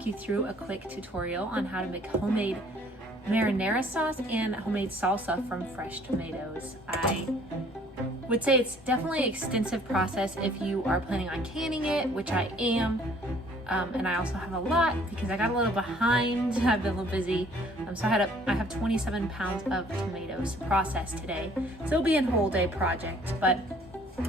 walk you through a quick tutorial on how to make homemade marinara sauce and homemade salsa from fresh tomatoes. I would say it's definitely an extensive process if you are planning on canning it, which I am. And I also have a lot because I got a little behind. I've been a little busy. So I have 27 pounds of tomatoes processed today. So it'll be a whole day project, but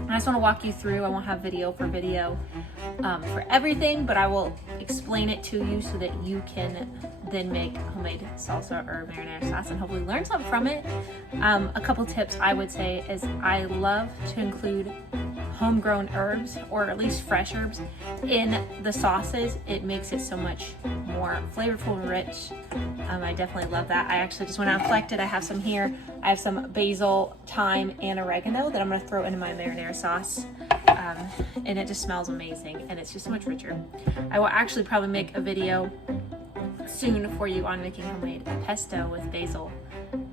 I just want to walk you through. I won't have video for everything, but I will explain it to you so that you can then make homemade salsa or marinara sauce and hopefully learn something from it. A couple tips I would say is I love to include homegrown herbs, or at least fresh herbs, in the sauces. It makes it so much more flavorful and rich. I definitely love that. I actually just went out and collected. I have some here. I have some basil, thyme, and oregano that I'm gonna throw into my marinara sauce. And it just smells amazing, and it's just so much richer. I will actually probably make a video soon for you on making homemade pesto with basil.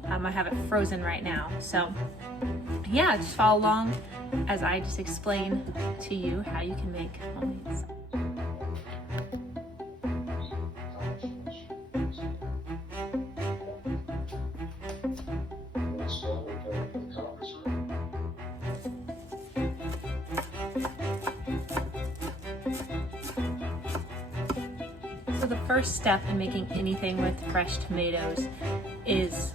I have it frozen right now. So yeah, just follow along as I just explain to you how you can make homemade sauce. So the first step in making anything with fresh tomatoes is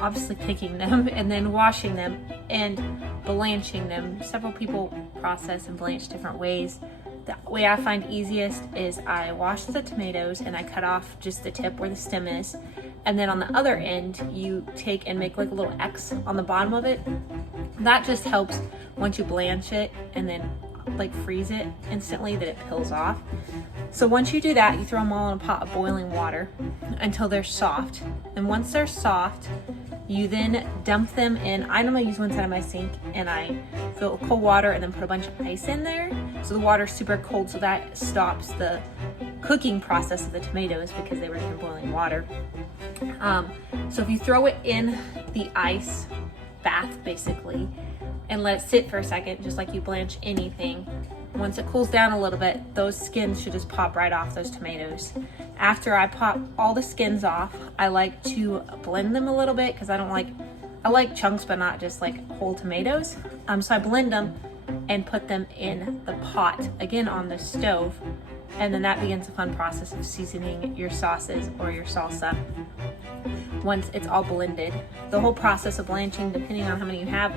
obviously picking them and then washing them and blanching them. Several people process and blanch different ways. The way I find easiest is I wash the tomatoes and I cut off just the tip where the stem is, and then on the other end you take and make like a little X on the bottom of it. That just helps once you blanch it and then like freeze it instantly that it peels off. So once you do that, you throw them all in a pot of boiling water until they're soft. And once they're soft, you then dump them in. I normally use one side of my sink and I fill it with cold water and then put a bunch of ice in there. So the water's super cold, so that stops the cooking process of the tomatoes because they were in boiling water. So if you throw it in the ice bath basically and let it sit for a second, just like you blanch anything, once it cools down a little bit, those skins should just pop right off those tomatoes. After I pop all the skins off, I like to blend them a little bit because I like chunks but not just like whole tomatoes. So I blend them and put them in the pot, again on the stove, and then that begins the fun process of seasoning your sauces or your salsa. Once it's all blended, the whole process of blanching, depending on how many you have,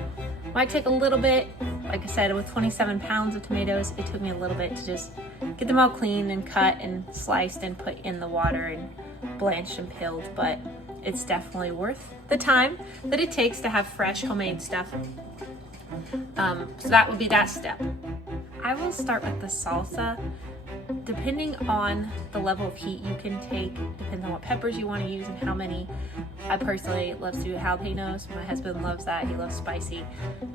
might take a little bit. Like I said, with 27 pounds of tomatoes, it took me a little bit to just get them all cleaned and cut and sliced and put in the water and blanched and peeled, but it's definitely worth the time that it takes to have fresh homemade stuff. So that would be that step. I will start with the salsa. Depending on the level of heat you can take, depends on what peppers you want to use and how many. I personally love to do jalapenos. My husband loves that. He loves spicy.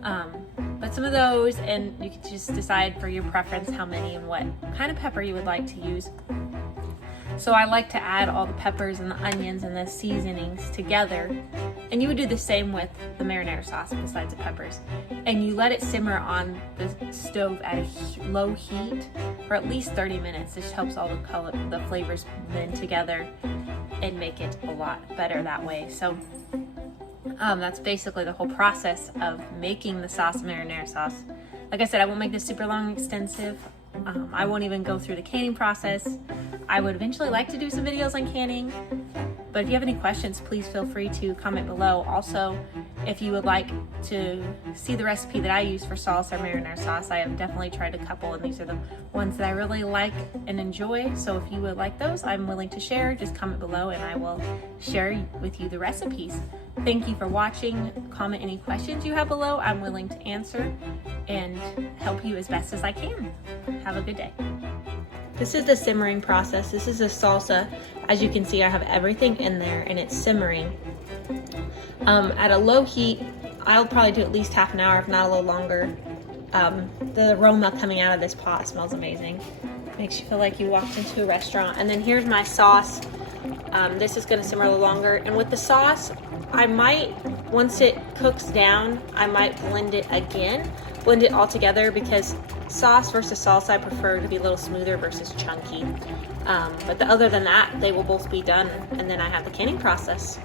But some of those, and you can just decide for your preference how many and what kind of pepper you would like to use. So I like to add all the peppers and the onions and the seasonings together. And you would do the same with the marinara sauce besides the peppers. And you let it simmer on the stove at a low heat for at least 30 minutes. This helps all the flavors blend together and make it a lot better that way. So that's basically the whole process of making the sauce, marinara sauce. Like I said, I won't make this super long and extensive. I won't even go through the canning process. I would eventually like to do some videos on canning, but if you have any questions, please feel free to comment below. Also, if you would like to see the recipe that I use for salsa or marinara sauce, I have definitely tried a couple, and these are the ones that I really like and enjoy. So if you would like those, I'm willing to share. Just comment below and I will share with you the recipes. Thank you for watching. Comment any questions you have below. I'm willing to answer and help you as best as I can. Have a good day. This is the simmering process. This is the salsa. As you can see, I have everything in there and it's simmering. At a low heat, I'll probably do at least half an hour, if not a little longer. The aroma coming out of this pot smells amazing. Makes you feel like you walked into a restaurant. And then here's my sauce. This is gonna simmer a little longer. And with the sauce, I might, once it cooks down, I might blend it again. blend it all together because sauce versus salsa, I prefer to be a little smoother versus chunky. But other than that, they will both be done, and then I have the canning process.